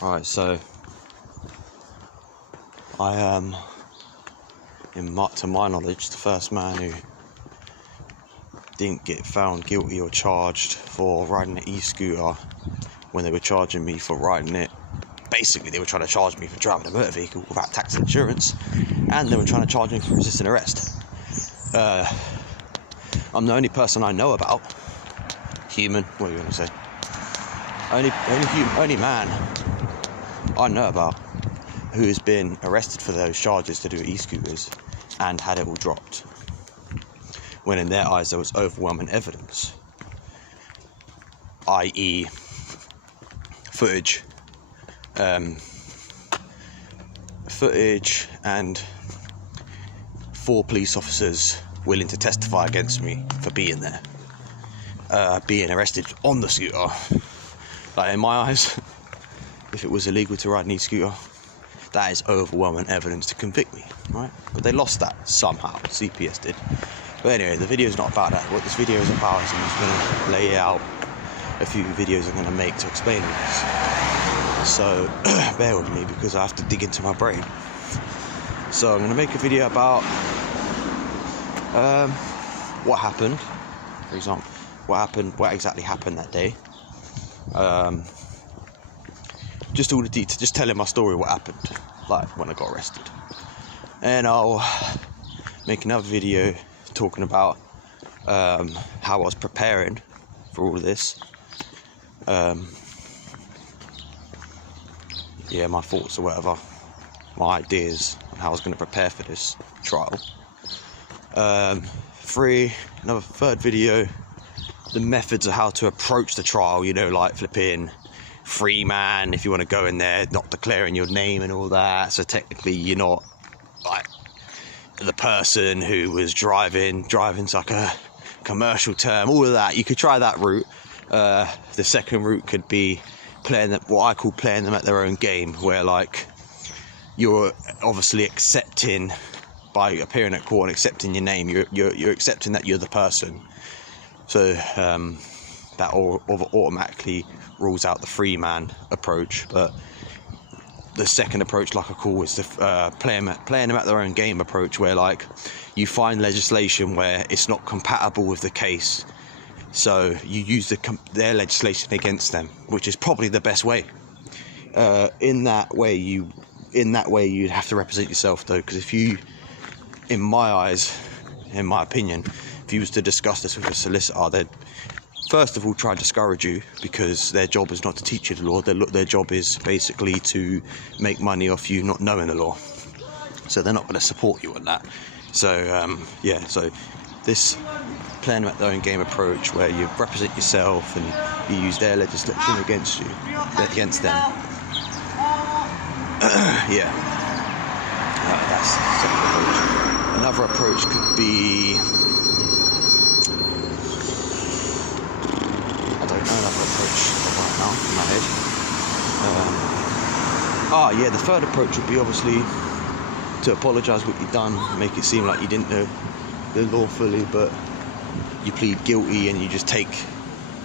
Right, so I am, to my knowledge, the first man who didn't get found guilty or charged for riding an e-scooter when they were charging me for riding it. Basically, they were trying to charge me for driving a motor vehicle without tax and insurance, and they were trying to charge me for resisting arrest. I'm the only person I know about, human, what are you going to say? Only man I know about who has been arrested for those charges to do e-scooters and had it all dropped, when in their eyes there was overwhelming evidence, i.e. footage and 4 police officers willing to testify against me for being there, being arrested on the scooter. Like, in my eyes, if it was illegal to ride an e-scooter, that is overwhelming evidence to convict me, right? But they lost that somehow, CPS did. But anyway, the video is not about that. What this video is about is I'm just going to lay out a few videos I'm going to make to explain this. So bear with me, because I have to dig into my brain. So I'm going to make a video about what happened, for example, what exactly happened that day. Just all the details, just telling my story, what happened, like when I got arrested. And I'll make another video talking about how I was preparing for all of this. My thoughts or whatever, my ideas on how I was going to prepare for this trial. Another third video, the methods of how to approach the trial, you know, like flipping free man, if you want to go in there, not declaring your name and all that, so technically you're not like the person who was driving's like a commercial term, all of that. You could try that route. The second route could be playing them, what I call playing them at their own game, where like you're obviously accepting, by appearing at court and accepting your name, you're accepting that you're the person. So that automatically rules out the free man approach. But the second approach, like I call, is the playing them at their own game approach, where like you find legislation where it's not compatible with the case, so you use their legislation against them, which is probably the best way. In that way you'd have to represent yourself, though, because if you, in my eyes, in my opinion, if you was to discuss this with a solicitor, they'd first of all try and discourage you, because their job is not to teach you the law. Their job is basically to make money off you not knowing the law, so they're not going to support you on that. So so this playing at their own game approach, where you represent yourself and you use their legislation against them. That's the second approach. Another approach could be, I don't know another approach right now in my head. The third approach would be obviously to apologise what you've done, make it seem like you didn't know the law fully, but you plead guilty and you just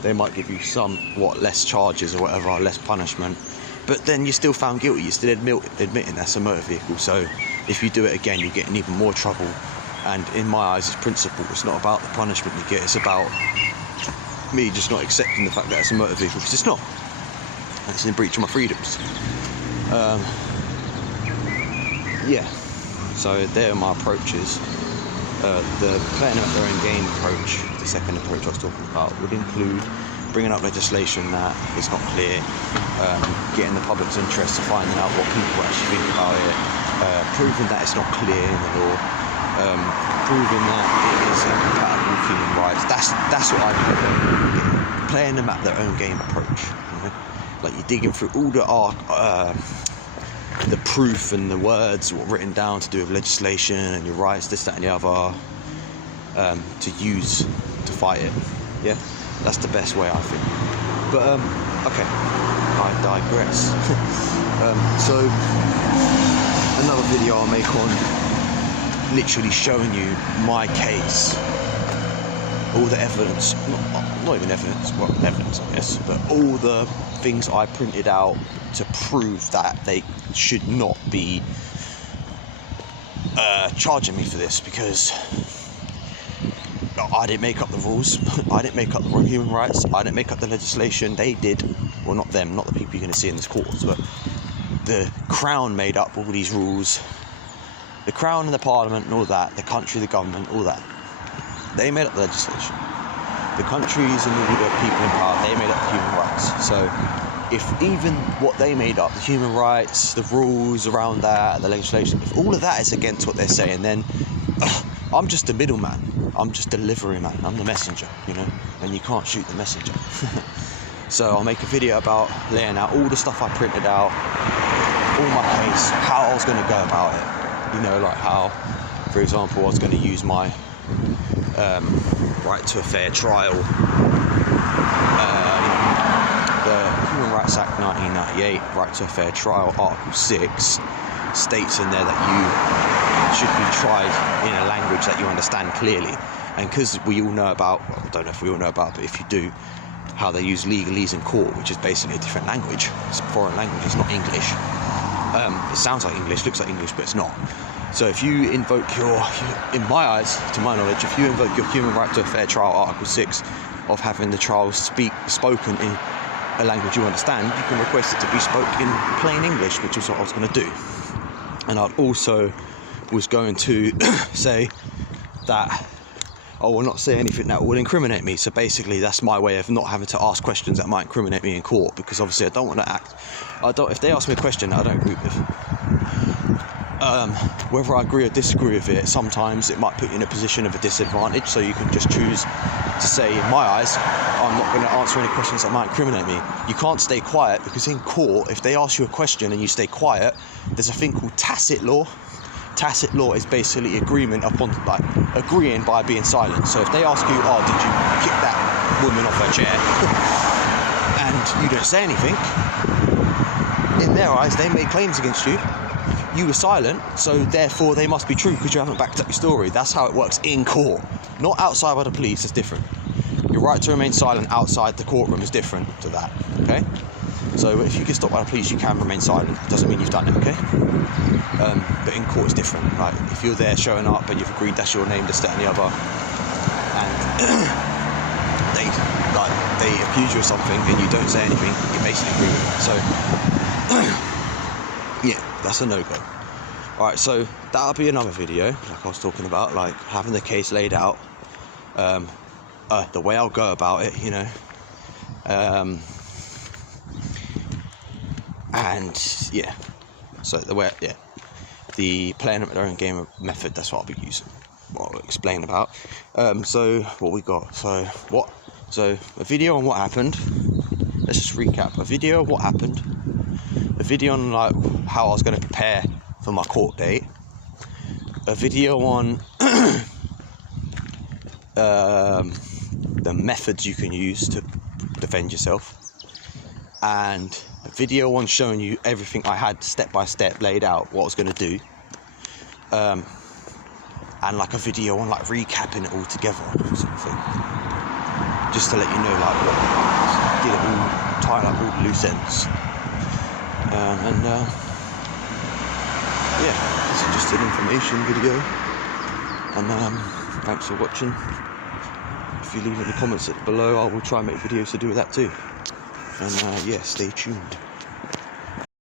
they might give you somewhat less charges or whatever, less punishment, but then you're still found guilty. You're still admitting that's a motor vehicle, so if you do it again you get in even more trouble. And in my eyes, it's principle. It's not about the punishment you get, it's about me just not accepting the fact that it's a motor vehicle, because it's not. It's in breach of my freedoms. So there are my approaches. The playing at their own game approach, the second approach I was talking about, would include bringing up legislation that is not clear, getting the public's interest, finding out what people actually think about it, proving that it's not clear in the law, proving that it is incompatible with human rights. That's what I call playing them at their own game approach. You know? Like, you're digging through all the proof and the words what written down to do with legislation and your rights, this, that and the other, to use to fight it. Yeah, that's the best way, I think. But okay, I digress. So another video I'll make on literally showing you my case all the evidence, not even evidence, well, evidence I guess, but all the things I printed out to prove that they should not be charging me for this, because I didn't make up the rules, I didn't make up the human rights, I didn't make up the legislation, they did. Well, not them, not the people you're going to see in this courts, but the Crown made up all these rules. The Crown and the Parliament and all that, the country, the government, all that. They made up the legislation. The countries and all the people in power, they made up the human rights. So if even what they made up, the human rights, the rules around that, the legislation, if all of that is against what they're saying, then I'm just a middleman. I'm just a delivery man. I'm the messenger, you know, and you can't shoot the messenger. So I'll make a video about laying out all the stuff I printed out, all my case, how I was going to go about it. You know, like how, for example, I was going to use my right to a fair trial. The Human Rights Act 1998, right to a fair trial, Article 6, states in there that you should be tried in a language that you understand clearly. And because we all know about, well, I don't know if we all know about, but if you do, how they use legalese in court, which is basically a different language. It's a foreign language, it's not English. It sounds like English, looks like English, but it's not. So if you invoke in my eyes, to my knowledge, if you invoke your human right to a fair trial, Article 6, of having the trial spoken in a language you understand, you can request it to be spoken in plain English, which is what I was going to do. And I also was going to say that I will not say anything that will incriminate me. So basically that's my way of not having to ask questions that might incriminate me in court, because obviously I don't want to act, if they ask me a question that I don't agree with, whether I agree or disagree with it, sometimes it might put you in a position of a disadvantage, so you can just choose to say, in my eyes, I'm not going to answer any questions that might incriminate me. You can't stay quiet, because in court, if they ask you a question and you stay quiet, there's a thing called tacit law. Tacit law is basically agreement upon, like, agreeing by being silent. So if they ask you, oh, did you kick that woman off her chair? And you don't say anything, in their eyes, they made claims against you. You were silent, so therefore they must be true because you haven't backed up your story. That's how it works in court. Not outside by the police, it's different. Your right to remain silent outside the courtroom is different to that, okay? So if you get stopped by the police, you can remain silent. It doesn't mean you've done it, okay? But in court it's different. Like, if you're there showing up and you've agreed that's your name, this, that and the other, and they accuse you of something and you don't say anything, you basically agree with it. So yeah, that's a no-go. Alright, so that'll be another video, like I was talking about, like having the case laid out, the way I'll go about it, you know, and yeah, so the way, yeah, the playing at their own game method, that's what I'll be using, what I'll explain about. So what we got, so a video on what happened, let's just recap, a video on what happened, a video on like how I was going to prepare for my court date, a video on the methods you can use to defend yourself, and a video on showing you everything I had step by step laid out what I was going to do, and like a video on like recapping it all together sort of thing, just to let you know like what, get it all, tie up all the loose ends. Yeah, this is just an information video, and thanks for watching. If you leave any comments below, I will try and make videos to do with that too, and yeah, stay tuned.